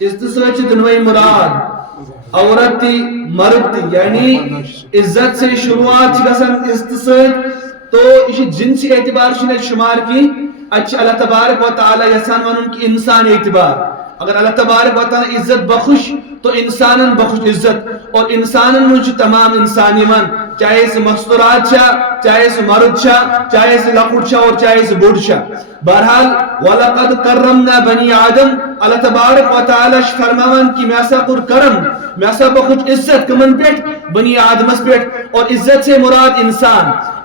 عزت سے دنوئی مراد عورت تی مرد تی یعنی عزت سے شروعات گژھان عزت سے تو یہ جنسی اعتبار سے شمار کی اچھا اللہ تبارک و تعالی یسان ونن کی انسان اعتبار اگر اللہ تبارک و تعالی عزت بخش تو انسانن بخش عزت اور انسانن مجھ تمام انسانی من چاہے سے مستورات چھا چاہے سے مرد چھا چاہے سے لقڑ چھا اور چاہے سے بڑھ چھا بہرحال وَلَقَدْ كَرَّمْنَا بَنِي آدم اللہ تبارک و تعالی فرماون کی میں ایسا پر کرم میں ایسا بخش عزت کمن پیٹ بنی آدم اس پیٹ اور عزت سے مراد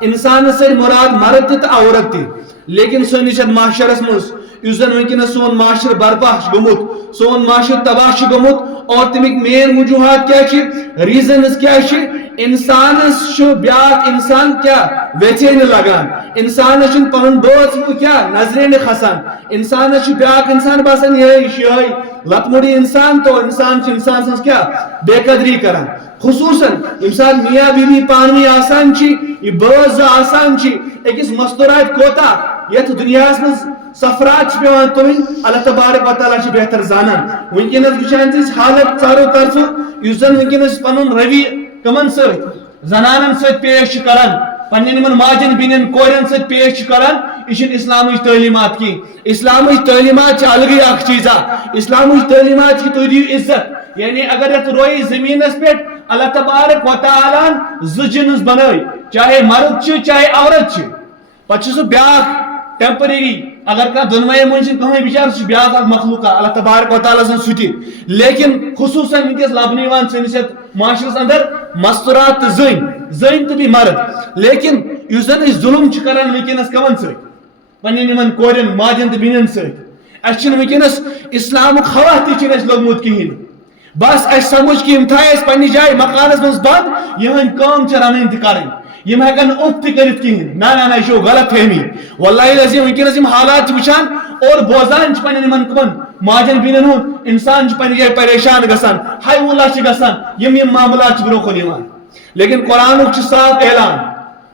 انسان سے مراد مرد تی تو عورت تی لیکن سنش معاشرس مز یوزن ونکن سون معاشر برباد گومت سون معاشر تباہ گومت اور تمیک مین وجوہات کیا چھ ریزنز کیا چھ انسانس چھ بیاکھ انسان کیا ویچین لگان انسانس چھ پنن بوز کیا نظرین کھسان انسانس چھ بیاکھ انسان باسان یہ لطمڑی انسان تو انسان چھ انسان سنس کیا بے قدری کران خصوصاً امسال میاں بیوی پانوی آسان چھ یہ بوز آسان چھ ایکس مستورات کوتا یت دنیا میں سفرات پیوان تمہیں اللہ تبارک و تعالی چھ بہتر زانان ونکینس وچان چھ حالت چارو طرف یس زن ونکینس پنن روی کمن ست زنانن ست پیش کران پنن من ماجن بینن کورن ست پیش کران یہ اسلامی تعلیمات کی اسلامی تعلیمات الگ اخ چیزا اسلامی تعلیمات کی تو دیو عزت یعنی اگر یت روئی زمین اس پہ اللہ تبارک و تعالی زجنس بنائی چاہے مرد چھ چاہے عورت چھ پچھ سو بیاکھ ٹیمپریری اگر کا دنوائے منشن کہیں بچار سے بیاکھ مخلوقہ اللہ تبارک و تعالی سن سٹی لیکن خصوصاً ونکس لبنی وان سنسیت معاشرس اندر مستورات زین تو بھی مرد لیکن یس زن ظلم کران ونکس کمن ست پنن من کورن ماجن تو بینن ست اس ونکس اسلام خواہ تہ لوگمت کہین بس اس سمجھ کہ تھائے پنہ جائے مکانس مز بند یہ کام رنن تہ کریں یم ہیکن اف تہ کرت کہین نا یہ غلط فہمی واللہ العظیم ونکس حالات وچان اور بوزان پنن من کمن ماجن بینن ہن انسان پنہ جائے پریشان گسان ہائی اللہ گسان یم معاملات برو کھن یوان لیکن قرآن صاف اعلان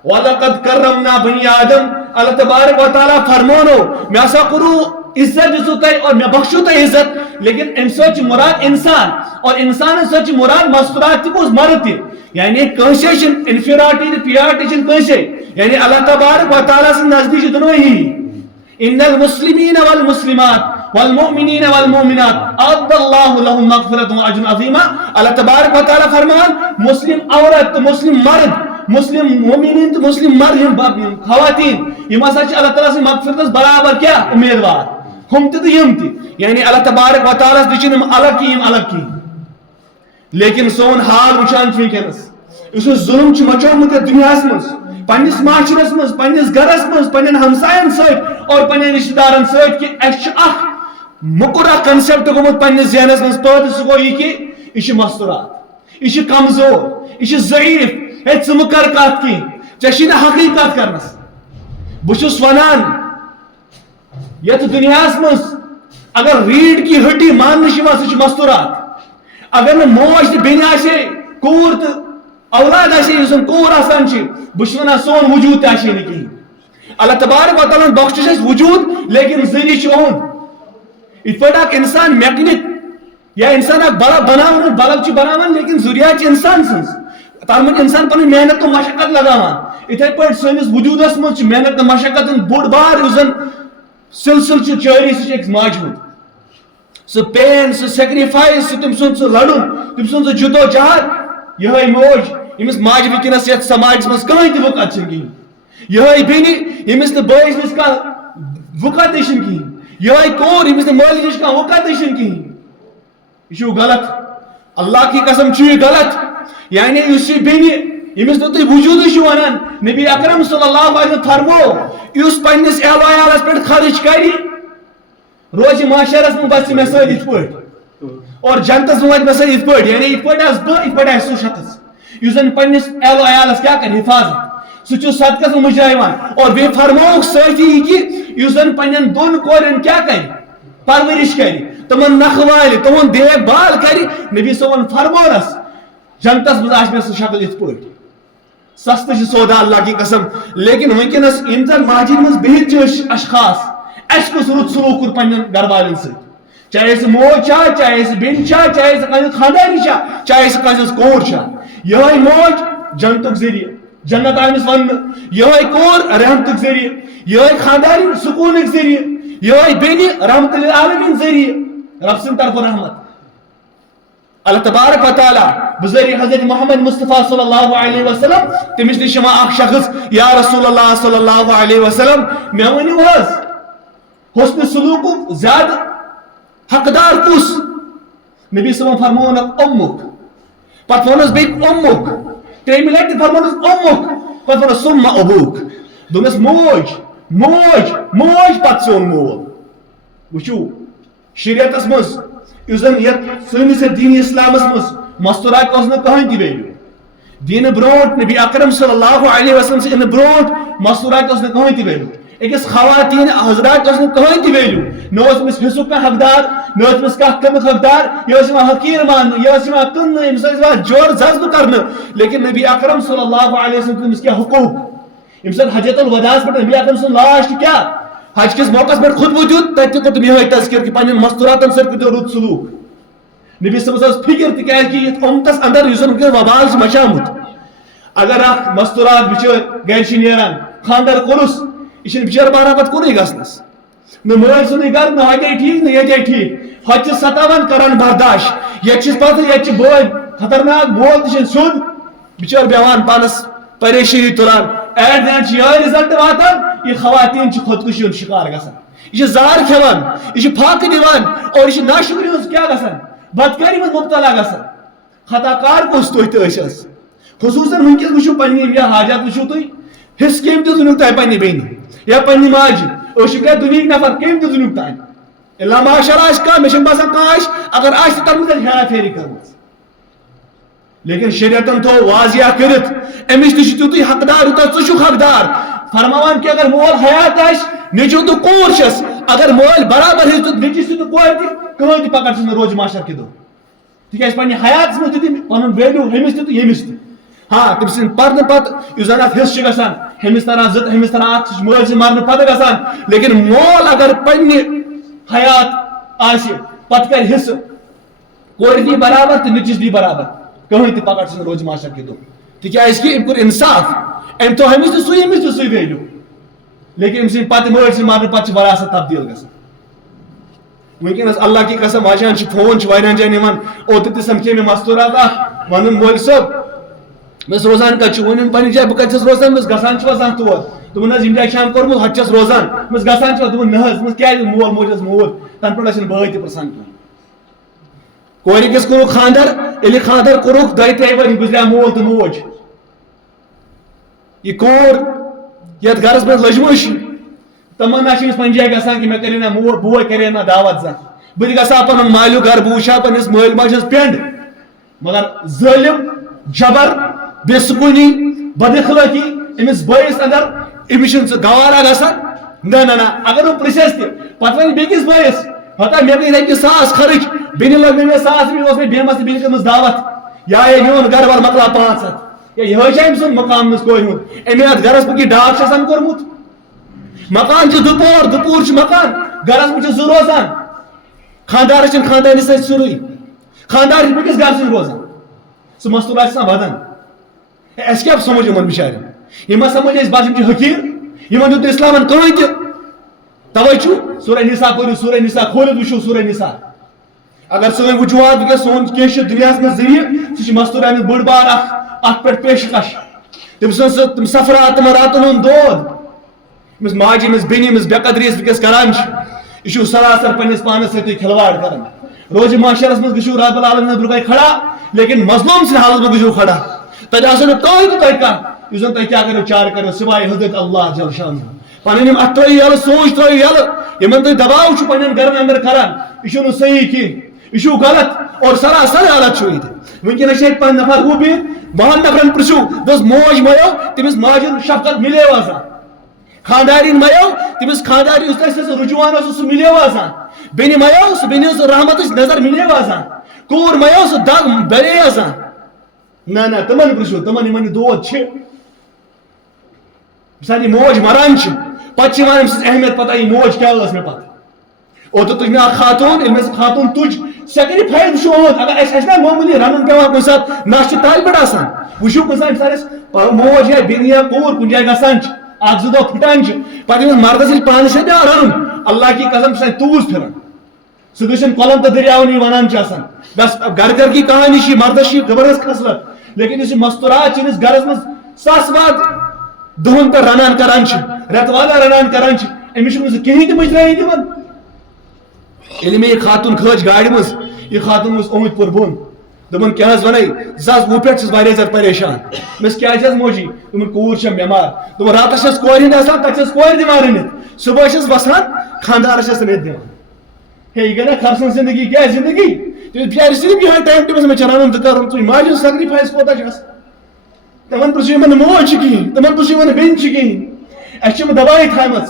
وَلَقَدْ كَرَّمْنَا بَنِي آدم اللہ تبارک و تعالی فرمانو میں ایسا کرو عزت جسو تے اور میں بخشو تے عزت لیکن ان سوچ مراد انسان اور انسان سوچ مراد مستورات تی کوز مرد تی یعنی کنسیشن انفیراٹی تی پیارٹی چن کنسے یعنی اللہ تبارک و تعالی سے نزدیک دنوئی ان المسلمین والمسلمات والمؤمنین والمؤمنات اعد اللہ لهم مغفرۃ واجر عظیما اللہ تبارک و تعالی فرمان مسلم عورت مسلم مرد مسلم مومنین تو مسلم مرد خواتین یہ مسا اللہ تعالی سے مغفرت برابر کیا امیدوار ہم تی یم تی یعنی اللہ تبارک و تعالی دچن الگ کی لیکن سون حال وچان ونکس اس ظلم مچومت دنیا مز پنس معاشرس مز پنس گرس مز پنن ہمسائن ست اور پنن رشتہ دارن ست کہ اس اخ مقررہ کنسپٹ گومت پنس ذہنس مز پٲدٕ سُہ گوٚو یہ کہ یہ مستورات یہ کمزور یہ ضعیف ہے ژٕ مہٕ کر کتھ کینٛہہ ژےٚ چھِی نہٕ حقٕے کتھ کرنس بہٕ چھُس ونان یتھ دنیاہس مز اگر ریڑھ کی ہڈی ماننہٕ چھِ یِوان سُہ چھِ مستورات اگر نہٕ موج تہٕ بیٚنہِ آسہِ کوٗر تہٕ اولاد آسہِ یُس زن کوٗر آسان چھِ بہٕ چھُس ونان سون وجوٗد تہِ آسہِ نہٕ کِہیٖنۍ اللہ تبارک و تعالیٰ بخشش اَسہِ وجوٗد لیکن ذٔریعہٕ چھُ اُہُنٛد یِتھ پٲٹھۍ اکھ انسان میکنِک یا انسان اکھ بلب بناوان بلب چھُ بناوان لیکن ضروٗریات چھِ انسان سٕنٛز تتھ منٛز انسان پنٕنۍ محنت تہٕ مشقت لگاوان یِتھے پٲٹھۍ سٲنِس وجوٗدس منٛز چھِ محنت تہٕ مشقت بوٚڑ بار یُس زن سلسلہٕ چھُ جٲری سُہ چھُ أکِس ماجہِ ہُنٛد سُہ پین سُہ سیکرِفایس سُہ تٔمۍ سُنٛد سُہ لڑُن تٔمۍ سُنٛد سُہ جدو جہد یِہے موج ییٚمِس ماجہِ ونکیٚنس یتھ سماجس منٛز کٕہٕنۍ تہِ وُقعت چھنہٕ کِہیٖنۍ یِہے بیٚنہِ ییٚمِس نہٕ بٲیِس نِش کانٛہہ وُقعتٕے چھنہٕ کِہیٖنۍ یِہے کوٗر ییٚمِس نہٕ مٲلِس نِش کانٛہہ وُقعتٕے چھنہٕ کِہیٖنۍ یہ چھُ غلط اللہ کی قسم چھُ یہِ غلط یعنی یُس یہِ بیٚنہِ ییٚمِس نہٕ تُہۍ وجوٗدٕے چھِو ونان نبی اکرم صلی اللہ علیہ وسلم فرمو یُس پننِس اہل و عیالس پٮ۪ٹھ خرچ کرِ روزِ معاشرس منٛز بچہِ مےٚ سۭتۍ یِتھ پٲٹھۍ اور جنتس منٛز واتہِ مےٚ سۭتۍ یِتھ پٲٹھۍ یعنی یِتھ پٲٹھۍ آسہٕ بہٕ یِتھ پٲٹھۍ آسہِ سُہ شخص یُس زن پننِس اہل و عیالس کیاہ کرِ حفاظت سُہ چھُ صدقس منٛز مُجراوان اور بیٚیہِ فرمووُکھ سۭتی یہِ کہِ یُس زن پننٮ۪ن دۄن کورٮ۪ن کیاہ کرِ پرورش کرِ تمن نکھ والہِ تمن دیکھ بھال کرِ نبی صٲبن فرمونس جنتس منٛز آسہِ مےٚ سُہ شکل یِتھ پٲٹھۍ سستہٕ چھِ سودا اللہ کی قسم لیکن ونکیٚنس یِم زن ماجد منٛز بِہِتھ چھِ اشخاص اَسہِ کُس رُت سلوٗک کوٚر پننٮ۪ن گھر والٮ۪ن سۭتۍ چاہے سہ موج چاہے سہ بین چاہے سہ خاندانی چاہے سہ کنس کور یہ موج جنتک ذریعہ جنت آمس ون یہ کور رحمتک ذریعہ یہ خاندانی سکونک ذریعہ یہ بین رحمت للعالمین ذریعہ رب سن طرف رحمت اللہ تبارک و تعالی بذریعہ حضرت محمد مصطفیٰ صلی اللہ علیہ وسلم تمس نش اخ شخص یا رسول اللہ صلی اللہ علیہ وسلم مے ونیو حظ حسن سلوک زیادہ حقدار کس نبی صلی اللہ علیہ وسلم فرمون امک پتہ ونس بیک امک تریمہ لٹہ فرمونس امک پتہ ونس ثم ابوک دوپنس موج موج موج پتہ سون مول وچھو شریعتس مز اس زن یت سنس دین اسلامس مز مستورات اس کہین تہ ویلیو دین برونٹ نبی اکرم صلی اللہ علیہ وسلم سے ان برونٹ مستورات اس کہین تہ ویلیو اکس خواتین حضرات اس کہین تہ ویلیو نہ مس حصک حقدار نہ مس کمک حقدار یہ حقیر مان یہ کن جور جذب کرنا لیکن نبی اکرم صلی اللہ علیہ وسلم تمس کیا حقوق یم سات حجت الوداع پہ نبی اکرم صلی لاسٹ کیا حج کس موقع پہ خطبہ دیت تت کور تم یہ تذکر کہ پنن مستوراتن سر کرو رت سلوک نبی صلی اللہ علیہ وسلم فکر تکیاز کہ یہ امتس اندر اس وبال مشامت اگر اخ مستورات بچر گھر نیران خاندر کورس یہ بچار بارہ پتہ کورے گھنس نہ مول سن گھر نہ ہتے ٹھیک نہ یہ ٹھیک ہتہ ستاون کران برداشت یہ پتہ یہ بوے خطرناک مول تہ سیود بچار بیوان پانس پریشانی تلان ایٹ دین یہ رزلٹ واتان یہ خواتین خودکشی ہند شکار گھان یہ زار کھیوان یہ پھاکہ دان اور یہ ناشکری ہز کیا گھان بدکاری من مبتلا گھان خطا کار کس تھی تو خصوصاً ونکس وچو پنہ یا حاجات وچو تھی حص کم تہ زنیو تہ پنہ بین یا پنہ ماجہ کیا دنیا نفر کم تہ زنیو تہ اللہ معاشر آس کھانا مے باسان کھانا اگر آس تر مز ہیرا پھیری کرم لیکن شریعتن تھو واضح کرت امس تہ تیوتھے حقدار یوتاہ ژٕ حقدار فرماوان کہ اگر مول حیات آس نیچو تو کور چھس اگر مول برابر ہز تو نیچس تو کور تہ کہین تہ پکڑ چھس روز معاشر کے دو تکیاز پنہ حیات مز دیت پنن ویلیو ہمس تہ یمس تہ ہاں تم سن پرن پتہ اس زن ات حصہ گژھان ہمس تران زت ہمس تران اکھ مول سن مرن پتہ گژھان لیکن مول اگر پنہ حیات آسہ پتہ کر حصہ کور دی برابر تہ نیچس دی برابر کہین تہ پکڑ چھس روز معاشر کے دو تکیاز کہ ام کور انصاف ام تو ہمس تہ سُے ہمس تہ سُے ویلیو لیکن ام سن پتہ مول سن مرن پتہ وراثت تبدیل گژھان ونکس اللہ کی قسم واجان فون واریاہن جائن یوان اوتر تہ سمکھے مے مستورات اخ ونن مول صٲب مس روزان کتھ ون پنہ جائے بہ کتس روزان مس گژھان زان تور دپن حظ یم جائے شام کورمت ہتھ چھس روزان مس گژھان دپن نہ حظ مس کیا مول موجس مول تن پہ بٲے تہ پرسان کینٛہہ کورِ کس کوٚرُکھ خاندر ییٚلہِ خاندر کوٚرُکھ دۄیہِ ترٛیٚیہِ ؤری گُزریو مول تہٕ موج یہ کور یتھ گرس منٛز لٔجمٕژ چھِ تمنا چھِ أمِس پننہِ جایہِ گژھان کہ مےٚ کَرے نہ بوے کَرے نہ دعوت زانٛہہ بہٕ تہِ گژھٕ ہا پنُن مالیُک گرٕ بہٕ وٕچھِ ہا پننِس مٲلۍ ماجہِ ہٕنٛز پٮ۪نٛڈ مگر ظٲلِم جبر بے سکوٗنی بد اخلٲقی أمِس بٲیِس اندر أمِس چھُنہٕ سُہ گوارا گژھان نہ نہ نہ اگر بہٕ پرٛژھٮ۪س تہِ پتہٕ وَنہِ بیٚکِس بٲیِس ہتا مےٚ گٔے رۄپیہِ 1000 خرٕچ بیٚنہِ لٔگ مےٚ 1000 رۄپیہِ اوس مےٚ بیٚمس تہٕ بیٚنہِ کٔرمٕژ دعوت یا میون گرٕ وال مۄکلاو 500 یِہوے چھا أمۍ سُنٛد مقام أمِس کورِ ہُنٛد أمۍ اتھ گرس پٮ۪ٹھ یہِ ڈاک چھُ آسان کوٚرمُت مکان چھُ دُپوٗر چھُ مکان گرس منٛز چھِ 2 روزان خاندارس چھِنہٕ خاندارنہِ سۭتۍ سورُے خاندار چھُ بیٚکِس گرس منٛز روزان سُہ مستوٗرات چھُ آسان ودان اَسہِ کیٛاہ سمجھ یِمن بِچارٮ۪ن یِم ما سمجھ اَسہِ بس یِم چھِ حقیٖر یِمن دیُت نہٕ اِسلامن کٕہٕنۍ تہِ توے چھُ سورہ نساء پٔرِو سورہ نساء کھوٗلِتھ وٕچھِو سورہ نساء اگر سٲنۍ وجوہات وٕنکیٚس سون کینٛہہ چھُ دُنیاہس منٛز ذٔریعہٕ سُہ چھُ مستوٗراتہِ بٔڑ بار اتھ پٮ۪ٹھ پیشکش تٔمۍ سٕنٛز سُہ تِم سفرات تِمن راتن ہُنٛد دود أمِس ماجہِ أمِس بیٚنہِ أمِس بے قدری أسۍ وٕنکیٚس کران چھِ یہِ چھُ سراسر پننِس پانس سۭتۍ کھلواڑ کران روزِ معاشرس منٛز گٔژھِو رب العالمین برونٛہہ کھڑا لیکن مظلوم سٕنٛدِ حالس منٛز گٔژھِو کھڑا تتہِ آسو نہٕ کٕہٕنۍ تہِ تۄہہِ کانٛہہ یُس زن تۄہہِ کیٛاہ کٔرِو چارٕ کٔرِو سِوایے حضرت اللہ جل شانہ پنٕنۍ یِم اتھ ترٲیِو یلہٕ سونٛچ ترٲیِو یلہٕ یِمن تُہۍ دباو چھُو پننٮ۪ن گرن اندر کران یہِ چھُنہٕ صحیح کینٛہہ یہ غلط اور سراسر حالت چھُ ییٚتہِ ونکیٚنس چھِ ییٚتہِ 5 نفر ہُہ بِہِتھ 10 نفرن پرژھِو دوٚپُس موج مَیو تٔمِس ماجہِ ہُنٛد شفقت مِلیو آسان خاندارین مَیو تٔمِس خاندارین یُس تۄہہِ سۭتۍ رجوان اوسوٕ سُہ مِلیو آسان بیٚنہِ مَیو سُہ بیٚنہِ ہٕنٛز رحمتٕچ نظر مِلیو آسان کوٗر مَیو سُہ دگ بَرے آسان نہ نہ تِمن پرژھِو تِمن یِمن یہِ دود چھِ سانہِ موج مران چھِ پتہٕ چھِ یِوان أمۍ سٕنٛز اہمیت پتہ یہِ موج کیٛاہ ٲس مےٚ پتہٕ اوتر تج میں خاتون علم خاتون تج سہ کر فائدہ شوہد اگر اہس معمولی رنن پیوان کن سات نہ تالہِ پٮ۪ٹھ آسان وچھو کن سات ساتھ موج یا بیٚنہِ یا کوٗر کُنہِ جایہِ گژھان اکھ زٕ دۄہ پھٕٹان پتہٕ ییٚمِس مردس ییٚلہِ پانس چھِ پیوان رنُن اللہ کی قسم چھِ توٗز پھِران سُہ گٔژھِنۍ کۄلن تہٕ دٔریاون یہِ ونان چھِ آسان بس گھر گھر کی کہانی چھِ مردس چھِ زبردست خصلت لیکن یُس یہِ مستورات چھِ أمِس گرس منٛز ساس واد دۄہن پٮ۪ٹھ رنان کران چھِ رٮ۪تہٕ وادہ رنان کران چھِ أمِس چھُنہٕ سُہ کِہیٖنۍ تہِ مٔشرٲیی دِوان ییٚلہِ مےٚ یہِ خاتون کھٲج گاڑِ منٛز یہِ خاتون اوس اوٚنٛگٕج پوٚر بۄن دوٚپُن کیٛاہ حظ ونے 2020 پٮ۪ٹھ چھُس واریاہ زیادٕ پریشان مےٚ کیٛازِ حظ موجی دوٚپُن کوٗر چھےٚ بٮ۪مار دوٚپُن راتس چھس کورِ ہٕنٛدۍ آسان تتہِ چھس کورِ دِوان رٔنِتھ صبحٲے چھس وسان خانٛدارس چھس رٔنِتھ دِوان ہے یہِ گٔے نا خرسن زندگی کیٛاہ زندگی تٔمِس بِچارِ صرف یِہوے ٹایم ٹیبلس مےٚ چھِ رنُن تہٕ کرُن ژٕ ماجہِ ہُنٛد سیکرِفایس کوتاہ چھُ آسان تِمن پرٛژھِو یِمن نہٕ موج چھِ کِہیٖنۍ تِمن پرٛژھِو یِمن نہٕ بیٚنہِ چھِ کِہیٖنۍ اَسہِ چھِ یِم دبایہِ تھایمژ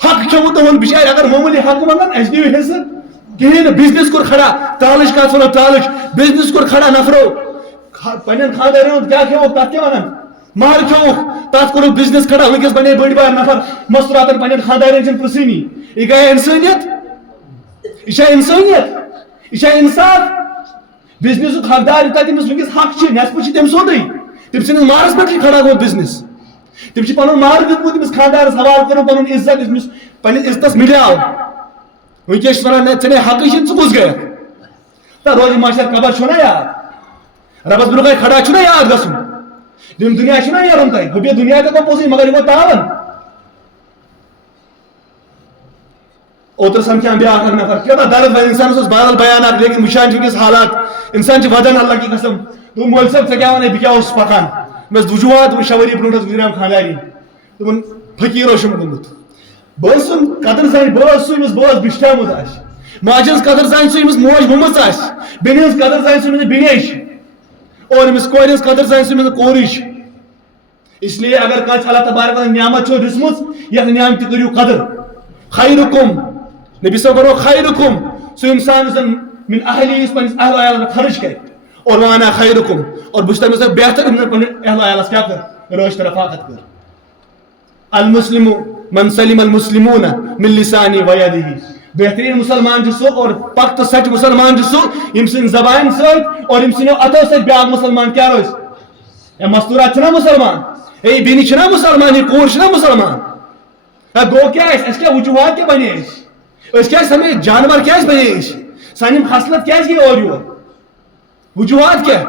حق کھیوٚمُت تِمن بِچارِ اگر معموٗلی حق منگن اَسہِ دِیِو حصہٕ کہین بزنس کور کھڑا تالش کت ونو تالش بزنس کور کھڑا نفرو پنن خاندارن کیا کھیوک تات کیا ونان مال کھیوک تات کور بزنس کھڑا ونکس بنے بڑی بار نفر مستوراتن پنن خاندارن چن پرسینی یہ گیا انسانیت یہ انسانیت یہ انصاف بزنس حقدار یوتہ تمس ونکس حق چھ نصف چھ تم سودی تم سن مارس پہ کھڑا گو بزنس تم چھ پنن مار دیتمت تمس خاندارس حوالہ کرن پنن عزت پنن عزتس ملیو ونکس ونان ژے حقی چھ ژٕ کُس گیا تا روز معاشر قبر چھُنا یاد ربس برونٛہہ کھڑا چھُنا یاد گژھُن یِم دُنیا چھُنا نیرُن تۄہہِ ہُبہِ دُنیا تہِ گوٚو پوٚزُے مگر یہِ گوٚو تاون اوترٕ سمکھیٛام بیٛاکھ اکھ نفر کوٗتاہ درد وۄنۍ انسانس اوس بدل بیان اکھ لیکن وٕچھان چھِ ونکیٚس حالات انسان چھِ ودان اللہ کی قسم دوٚپُن مولوی صٲب ژےٚ کیٛاہ ونے بہٕ کیٛاہ اوسُس پکان مےٚ ٲس وجوہات دوٚپُن 6 ؤری برونٛٹھ ٲس گُزریٛام خانٛدارنۍ دوٚپُن فقیٖر اوسُم گوٚمُت بہٕ ٲسُم قدر زانہِ بہٕ ٲسۍ سُہ ییٚمِس بہٕ ٲسۍ بِشتیومُت آسہِ ماجہِ ہٕنٛز قدر زانہِ سُہ ییٚمِس موج گٔمٕژ آسہِ بیٚنہِ ہٕنٛز قدر زانہِ سُہ ییٚمِس بیٚنے چھِ اور أمِس کورِ ہٕنٛز قدر زانہِ سُہ ییٚمِس کورٕے چھِ اس لیے اگر کٲنٛسہِ اللہ تبارک وتعالٰی نعمت چھو دِژمٕژ یتھ نعمتہِ کٔرِو قدر خیرکم نبی صٲب فرمو خیرکم سُہ انسان یُس زن من اہلی یُس پننِس اہل عیالس خرچ کرِ اور وانا خیرکم اور بہٕ چھُس تمہِ سۭتۍ بہتر پننِس اہل عیالس کیٛاہ کٔر رٲچھ تہٕ رفاقت کٔر المسلم من سلم المسلمون من لسانی و یدہ بہترین مسلمان چھُ سُہ اور پک تہٕ سچ مسلمان چھُ سُہ ییٚمہِ سٕنٛدِ زبانہِ سۭتۍ اور ییٚمہِ سٕنٛدیو اتھو سۭتۍ بیٛاکھ مسلمان کیٛاہ روزِ ہے مستوٗرات چھِنا مسلمان ہے بیٚنہِ چھِنا مسلمان یہِ کوٗر چھِنا مسلمان ہے گوٚو کیٛاہ اَسہِ کیٛاہ وجوہات کیٛاہ بنے أسۍ کیٛازِ سمے جانور کیٛازِ بنے أسۍ سانہِ یِم خصلت کیٛازِ گٔے اورٕ یور وجوہات کیٛاہ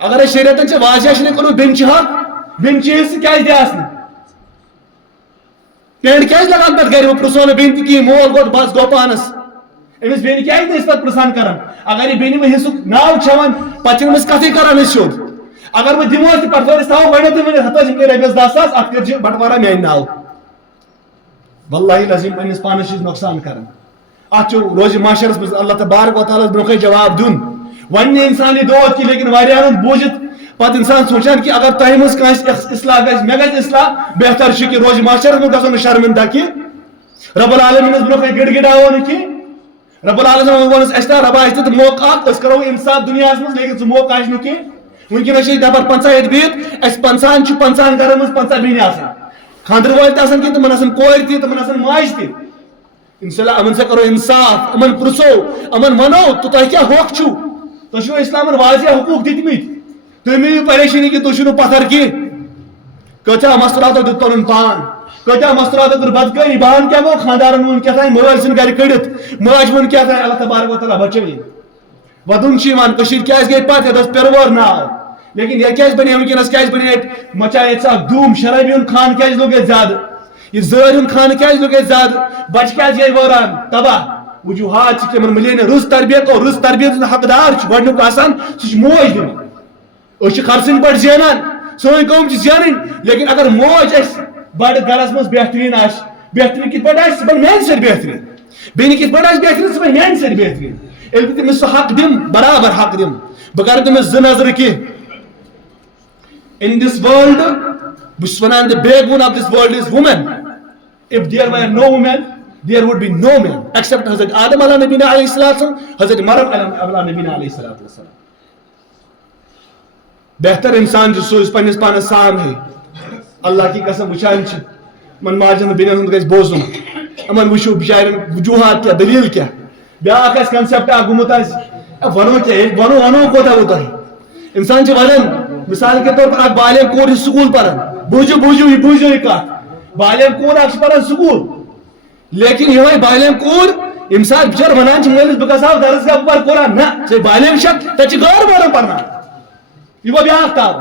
اگر أسۍ شریعتن چھِ واضح چھِنہٕ کوٚرمُت بیٚنہِ چھِ حق بیٚنہِ چیٖز تہِ کیٛازِ دِ آسنہٕ پینٹ کیٛازِ لگان پتہٕ گرِ بہٕ پرژھو نہٕ بیٚنہِ تہِ کِہیٖنۍ مول گوٚو بس گوٚو پانس أمِس بیٚنہِ کیٛازِ نہٕ أسۍ پتہٕ پرژھان کران اگر یہِ بیٚنہِ وۄنۍ حصُک ناو چھٮ۪وان پتہٕ چھِنہٕ أمِس کتھٕے کران أسۍ سیوٚد اگر بہٕ دِمہوس تہِ پتہٕ أسۍ تھاوو گۄڈنیٚتھٕے ؤنِتھ ہتہٕ یِم گٔے رۄپیس 10,000 اتھ کٔرزِ بٹوارا میانہِ ناو واللہ العظیٖم پننِس پانس چھِ نۄقصان کران اتھ چھُ روزِ معاشرس منٛز اللہ تبارک وتعالٰی برونٛہہ جواب دیُن وۄنۍ نہٕ انسان یہِ دود کینٛہہ لیکن واریاہن بوٗزِتھ پتہٕ انسان سونچان کہ اگر تۄہہِ منٛز کٲنٛسہِ اصلاح گژھِ مےٚ گژھِ اصلاح بہتر چھُ کہ روزِ معاشرس منٛز گژھو نہٕ شرمندہ کینٛہہ رب العالمیٖنس برونٛہہ گڑ گڑاوو نہٕ کینٛہہ رب العالمیٖن ووٚن اَسہِ تہِ رۄبا اَسہِ دِتھ موقعہٕ اکھ أسۍ کرو انصاف دُنیاہس منٛز لیکن سُہ موقعہٕ آسہِ نہٕ کینٛہہ وٕنکیٚنس چھِ أسۍ نفر 50 ییٚتہِ بِہِتھ اَسہِ 50 چھِ 50 گرن منٛز 50 بیٚنہِ آسان خانٛدر وٲلۍ تہِ آسان کینٛہہ تِمن آسان کورِ تہِ تِمن آسان ماجہِ تہِ انشاءاللہ یِمن سۭتۍ کرو انصاف یِمن پرژھو یِمن ونو تہٕ تۄہہِ کیٛاہ حق چھُو تۄہہِ چھُو اسلامن واضح حقوٗق دِتمٕتۍ تُہۍ مہٕ ہیٚیِو پریشٲنی کہِ تُہۍ چھِو نہٕ پتھر کینٛہہ کۭتیاہ مستوراتو دیُت پنُن پان کۭتیاہ مستوراتو کٔر بدکٲری بہان کیٛاہ گوٚو خاندارن ووٚن کیٛاہ تانۍ مٲلۍ ژھٕن گرِ کٔڑِتھ ماجہِ ووٚن کیٛاہ تانۍ اللہ تبارک وتعالٰی بچٲیِن ودُن چھُ یِوان کٔشیٖر کیٛازِ گٔے پتھ یتھ اوس پیروار ناو لیکن یہِ کیٛازِ بنے وٕنکیٚنس کیٛازِ بنے ییٚتہِ مچاے ییٚتہِ اکھ دھوٗم شرٲبی ہُنٛد خانہٕ کیٛازِ لوٚگ ییٚتہِ زیادٕ یہِ زٲرۍ ہُنٛد خانہٕ کیٛازِ لوٚگ ییٚتہِ زیادٕ بچہِ کیٛازِ گٔے وٲران تباہ وجوہات چھِ تِمن مِلے نہٕ رٕژ تربیت اور رٕژ تربیت یُس حقدار چھُ گۄڈنیُک آسان سُہ چھُ موج دِوان أسۍ چھِ خرچٕنۍ پٲٹھۍ زینان سٲنۍ کٲم چھِ زینٕنۍ لیکن اگر موج اَسہِ بڑٕ گرس منٛز بہتریٖن آسہِ بہتریٖن کِتھ پٲٹھۍ آسہِ سُہ بنہِ میانہِ سۭتۍ بہتریٖن بیٚنہِ کِتھ پٲٹھۍ آسہِ بہتریٖن سُہ بنہِ میانہِ سۭتۍ بہتریٖن ییٚلہِ بہٕ تٔمِس سُہ حق دِمہٕ برابر حق دِمہٕ بہٕ کرٕ تٔمِس زٕ نظرٕ کینٛہہ in this world بہٕ چھُس ونان the backbone of this world is woman if there were no women there would be no man except حضرت آدم علیہ نبینا علیہ السلام حضرت مریم علیہ نبینا علیہ السلام بہتر انسان چھُ سُہ یُس پننِس پانس سام ہے اللہ کی قسم وٕچھان چھِ یِمن ماجن بیٚنٮ۪ن ہُنٛد گژھِ بوزُن امن وچھو بچارن وجوہات کیا دلیل کیا بیاکھ اس کنسپٹ ا گومت اس ونو کیا ونو کوتا ہوتا ہے انسان چھ ونن مثال کے طور پر اک بالغ کور سکول پران بوجو یہ کت بالغ کور اک پران سکول لیکن یہ بالغ کور یم سات بچار ونان مالس بہ گژھا درسگاہ بہ پر قرآن نہ ژے بالغ شک تتہ غیر مولم پرنان یہ گو بیاکھ تاب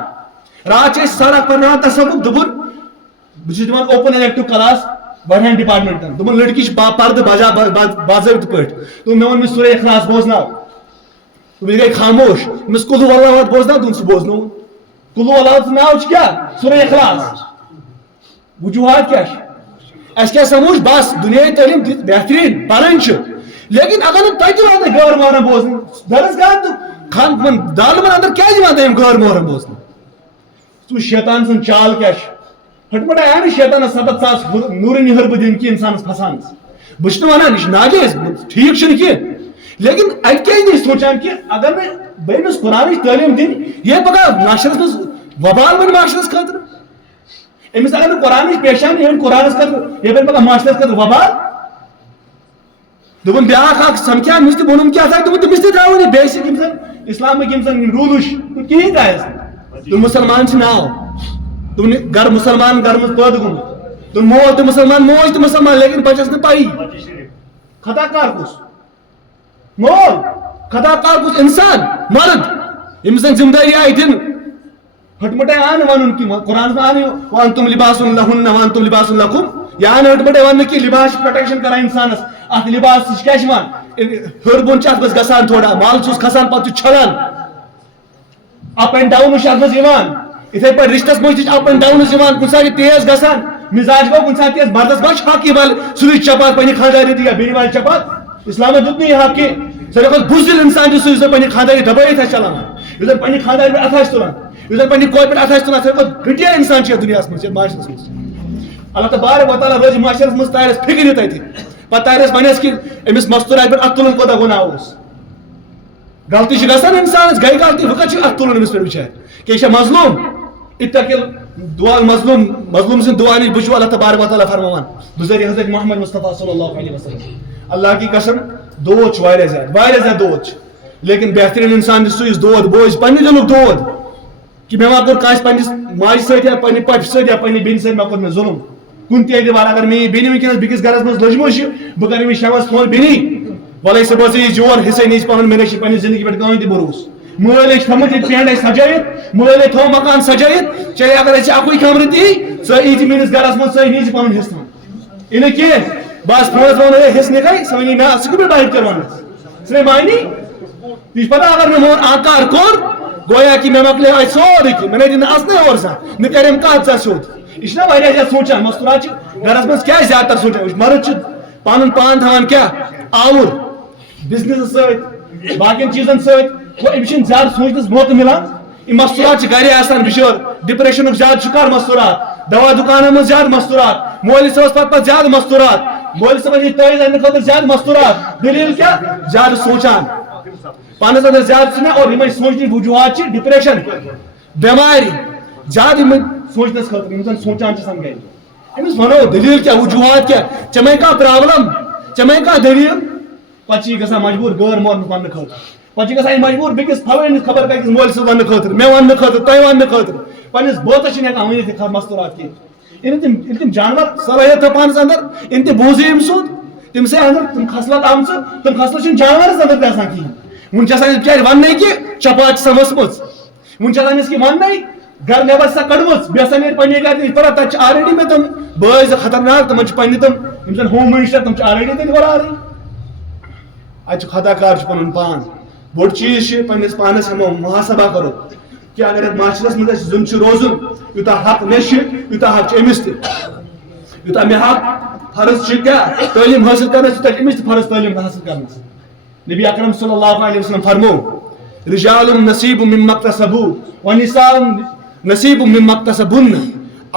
رات سر اک پرنان تصوف دبن بہت دان اوپن الیکٹو کلاس واریاہن ڈپارٹمنٹن دپن لڑکی پرد باضابطہ پہ مے وون سورہ اخلاص بوزناو یہ گئی خاموش مس کلو اللہ بوزنا دن سہ بوزنو کلو اللہ ناو کیا سورہ اخلاص وجوہات کیا اس کیا سمجھ بس دنیا تعلیم بہترین پرن لیکن اگر تتہ واتن غیر محرم بوزن درس گاہ دالمن اندر کیا واتن غیر محرم بوزن سو شیطان سن چال کیا ہٹ مٹ آیا نا شیطان سبت ساس نور نہر بہ دن کی انسانس پھسان بہت ونان یہ ناجائز ٹھیک کی لیکن ات کیا سوچان کہ اگر میں بہس قرآن تعلیم دن یہ پگہ معاشرس مز وبال بن معاشرس خاطر امس اگر قرآن پیشان یہ قرآنس خاطر یہ بن پگہ معاشرس خاطر وبال دپن بیاکھ اکھ سمکھیان مس تہ وونم کیا تھا دپن تمس تہ تراون یہ بیسک یم زن اسلامک یم زن رولش کہین تہ تم مسلمان چھ ناو تم گر مسلمان گر مز پید گومت تم مول تہ مسلمان موج تہ مسلمان لیکن بچس نہ پائی خطا کار کس مول خطا کار کس انسان مرد یم زن ذمہ داری آئی دن ہٹ مٹے آن ون کی قرآن میں آنے وانتم لباس لہن وانتم لباس لکم یا آن ہٹ مٹے ون کی لباس پروٹیکشن کران انسانس ات لباس کیا ہر بون چھ بس گسان تھوڑا مال چھس کھسان پتہ چھلان اپ اینڈ ڈاؤن چھ یوان اتھے پہ رشتس مجھ اپ اینڈ ڈاؤن کن سات تیز گسان مزاج گو کن سات تیز مردس ما حق یہ بل سہ چپات پنہ خانداری دیا بیوی وال چپات اسلام دیت نہیں حق کہ ساروی کھت بزدل انسان سہ پنہ خانداری دبائت چلان اس پنہ خانداری پہ اتھ تلان اس پنہ کور پہ اتھ تلان ساروی کھت گھٹیا انسان دنیا مجھ معاشرس مجھ اللہ تبارک و تعالیٰ روز معاشرس مجھ تارس فکر تھی پتہ تارس ونس کہ امس مستورات پہ ات تلن کوتہ گناہ اس غلطی گھان انسانس گئی غلطی وہ کت ات تلن امس پہ بچار کہ یہ مظلوم اتقل دعا مظلوم سن دعا نش بچو اللہ تبارک و تعالیٰ فرمان بذریعہ حضرت محمد مصطفیٰ صلی اللہ علیہ وسلم اللہ کی قسم دود واریاہ زیادہ دود لیکن بہترین انسان سہ دود بوز پنہ دلک دود کہ مے ما کور کانس پنس ماج ست یا پنہ پپہ ست یا پنہ بیٚنہِ سۭتۍ مے کور مے ظلم کن تہ اعتبار اگر میری بیٚنہِ ونکس بیٚکِس گرس منٛز لٔجمٕژ بہٕ کرٕ أمِس شامس فون بیٚنی وَلے صُبحس یی یور حصے نیٖز پنُن مےٚ نش پننہِ زندگی پٮ۪ٹھ کٕہٕنۍ تہِ بروس مٲلۍ تھوٚمُت ییٚتہِ پینڈ سجٲیِتھ مٲلۍ تھوٚو مکان سجٲیِتھ چاہے اگر اَسہِ اکُے کمرٕ تہِ یی ژٕ یی میٲنِس گرس منٛز ژٕ نیٖزِ پنُن حصہٕ یہِ نہٕ کینٛہہ بس فونس ونو ہے حصہٕ نِکھے سۄ ونی نہ ژٕ کٕمہِ بایِک تہِ ونس ژٕ نے مانی تہِ چھِ پتہ اگر مےٚ مون آکار کوٚر گویا کہ مے مکلے آج سورُے کینٛہہ مےٚ نہ اصلے اور زانٛہہ نہ کریم کتھ ژےٚ سیوٚد یہ چھُنہ واریاہ زیادٕ سونچان مستورات چھِ گرس منٛز کیٛازِ زیادٕ تر سونچان مرد چھِ پنُن پان تھاوان کیٛاہ آوُر بزنس سۭتۍ باقین چیٖزن سۭتۍ گوٚو أمِس چھِنہٕ زیادٕ سونچنس موقعہٕ مِلان یِم مستورات چھِ گرے آسان بِچور ڈپریشنُک زیادٕ شِکار مستورات دوا دُکانن منٛز زیادٕ مستورات مٲلِس صٲبس پتہٕ زیادٕ مستورات مٲلِس صٲبس نِش تٲویٖز اننہٕ خٲطرٕ زیادٕ مستورات دلیٖل کیٛاہ زیادٕ سونچان پانس اندر زیادٕ چھُنہ اور یِمے سونچنٕکۍ وجوہات چھِ ڈپریشن بٮ۪مارِ زیادٕ یِمن سونچنس خٲطرٕ یِم زن سونچان چھِ آسان گرِ أمِس ونو دلیٖل کیٛاہ وجوہات کیٛاہ ژےٚ مے کانٛہہ پرابلم ژےٚ مے کانٛہہ دلیٖل پتہٕ چھِ یہِ گژھان مجبوٗر غٲر محرمس وننہٕ خٲطرٕ پتہٕ چھِ گژھان یہِ مجبوٗر بیٚکِس فلٲنِس خبر کٔکِس مٲلِس وننہٕ خٲطرٕ مےٚ وننہٕ خٲطرٕ تۄہہِ وننہٕ خٲطرٕ پننِس بٲژس چھِنہٕ ہٮ۪کان ؤنِتھ یہِ مستورات کینٛہہ ییٚلہِ تِم جانور صلٲحیت تھٲو پانس اندر ییٚلہِ تہِ بوٗزٕے أمۍ سُنٛد تٔمۍ سٕے اندر تِم خصلت آمژٕ تِم خصلت چھِنہٕ جانورس اندر تہِ آسان کِہیٖنۍ وُنہِ چھِ آسان بِچارِ وننٕے کہِ چپات چھِ سۄ ؤژھمٕژ وُنہِ چھِ آسان أمِس کہِ وننٕے گر نٮ۪بر چھِ سۄ کٔڑمٕژ بیٚیہِ ہسا نیرِ پننہِ گرِ یِتھ پٲٹھۍ تتہِ چھِ آلریڈی مےٚ تِم بٲے زٕ خطرناک تِمن چھِ پننہِ تِم یِم زن ہوم منسٹر تِم چھِ آلریڈی تتہِ ورارٕے اتہِ چھُ خطا کار چھُ پنُن پان بوٚڑ چیٖز چھُ پننِس پانس ہٮ۪مو محاسبہ کرو کہ اگر اتھ معاشرس منٛز اسہِ زِندٕ چھُ روزُن یوٗتاہ حق مےٚ چھُ یوٗتاہ حق چھُ أمِس تہِ یوٗتاہ مےٚ حق فرض چھُ کیٛاہ تعلیٖم حٲصِل کرنس یوٗتاہ چھُ أمِس تہِ فرض تعلیٖم حٲصِل کرنس نبی اکرم صلی اللہ علیہ وسلم فرمو رجال نصیب مما اکتسبوا ونساء نصیب مما اکتسبن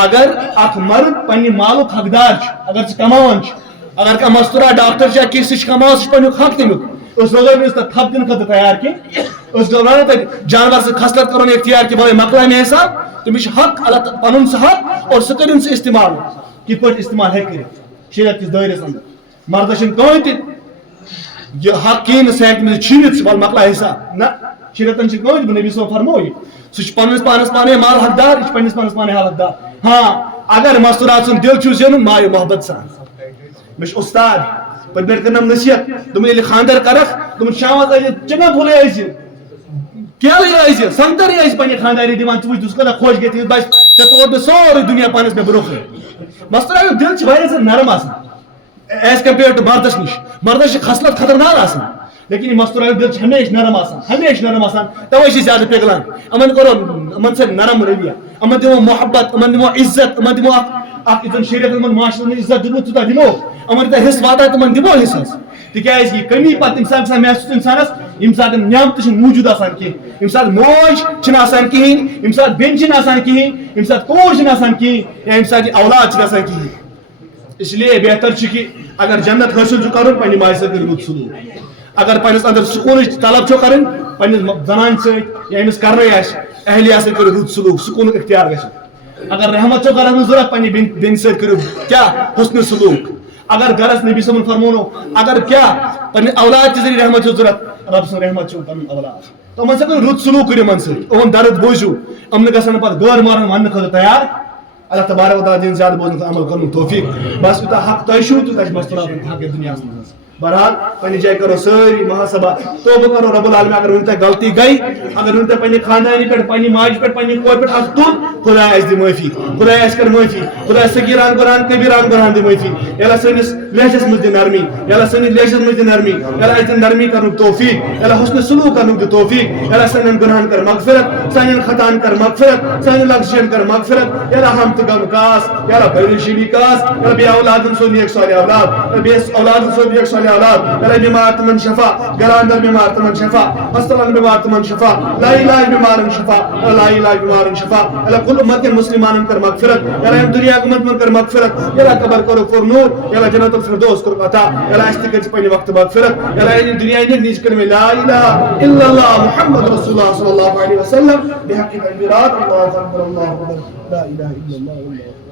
اگر اکھ مرد پننہِ مالُک حقدار چھُ اگر ژٕ کماوان چھُ اگر کانٛہہ مستورات ڈاکٹر چھا کینٛہہ سُہ چھُ کماوان سُہ چھُ پننیُک حق تمیُک أسۍ روزو أمِس تتھ تھپھ دِنہٕ خٲطرٕ تیار کینٛہہ أسۍ روزو نہٕ تتہِ جانور سۭتۍ خصلت کرو نہٕ اختیار کہِ بھائی مکلاے مےٚ حساب تٔمِس چھُ حق اللہ تعالیٰ پنُن سُہ حق اور سُہ کٔرِن سُہ استعمال کِتھ پٲٹھۍ استعمال ہیٚکہِ کٔرِتھ شریعت کِس دٲیرس اندر مردس کہین تہ یہ حق کہین سہ چھینت ول مکلا حساب نہ شریعتن کہین نبی صاحب فرمو سہ پنس پانس پانے مال حقدار یہ پنس پانس پانے حال حقدار ہاں اگر مستورات سن دل چھو زینن ماے محبت سان مش استاد پتہ بیٹھ کرنم نصیحت تم یل خاندر کرخ تم شامس چنگا پھولے ایسی کیلے ایسی سنگتر ایسی پنہ خانداری دیوان ژٕ وٕچھ دُس کوتاہ خۄش گژھِ تٔمِس باسہِ ژےٚ تور بہٕ سورُے دُنیا پانس مےٚ برونٛہہ مستورات دل چھُ واریاہ زیادٕ نرم آسان ایز کمپیئر ٹو مردس نش مردس سے خصلت خطرناک آسان لیکن یہ مستورات دل ہمیشہ نرم آسان ہمیشہ نرم آسان توے چھ زیادہ پگلان امن کرو امن سے نرم رویہ امن دمو محبت امن دمو عزت امن دمو اخ اذن شریعت امن معاشرے میں عزت دمو تیوتاہ دمو امن تہ حصہ واتا تمن دمو حصہ تکیاز یہ کمی پتہ انسان گژھان محسوس انسانس یم سات نعمت موجود آسان کہین یم سات موج چھن آسان کہین یم سات بیٚنہِ چھن آسان کہین یم سات کور چھن آسان کہین یا یم سات اولاد چھن آسان کہین اس لیے بہتر کہ اگر جنت حاصل کرن پنہ ماجہ سۭتۍ رُت سلوک اگر پنس اندر سکون طلب کرن پنس زنان ست یا امس کرنے اہلیہ سۭتۍ کرو رُت سلوک سکون اختیار گژھِ اگر رحمت کرن ضرورت پنہ بیٚنہِ سۭتۍ کرو کیا حسن سلوک اگر گرس نبی صاحب فرمونو اگر کیا پنہ اولاد کے ذریعہ رحمت ضرورت رب سن رحمت پن اولاد تو امن سۭتۍ رُت سلوک کرو یمن سۭتۍ اہُنٛد درد بوٗزِو یِم نہٕ گژھن پتہٕ غٲر مارن وننہٕ خٲطرٕ تیار اللہ تبارک و تعالیٰ دین زیادہ بوزن عمل کرن توفیق بس یوتاہ حق تہ چھو تیوتاہ مستورات حق دنیا مز بہرحال پنہ جائے کرو ساری محاسبہ توبہ کرو رب العالمین اگر ون تہ غلطی گئی اگر ون تہ پنہ خاندانی پہ پنہ ماجہ پہ پنہ کور پہ حق تل خدا اس دی معافی خدا اس کر معافی خدا صغیران گناہن کبیران گناہن دی معافی یلا سنس لہجس مز دی نرمی یلا سنس لہجس مز دی نرمی یلا اس دی نرمی کرن توفیق یلا حسن سلوک کرن دی توفیق یلا سنن گناہن کر مغفرت سنن خطاان کر مغفرت سنن لغزشن کر مغفرت یلا ہم تغم کاس یلا پریشانی کاس یلا بی اولادن سو نیک صالح اولاد یلا بی اولادن سو نیک صالح اولاد یلا بیمار تمن شفا گراندر بیمار تمن شفا ہسپتال بیمار تمن شفا لا الہ بیمارن شفا لا الہ بیمارن شفا یلا کل امت مسلمانن کر مغفرت یلا ہم دنیا کی امت کر مغفرت یلا قبر کرو پر نور یلا جنت الفردوس کر عطا یلا استقامت پنی وقت مغفرت یلا ان دنیا نے نیچ کر میں لا الہ الا اللہ محمد رسول اللہ صلی اللہ علیہ وسلم بحق الانبیاء اللہ اکبر اللہ اکبر لا الہ الا اللہ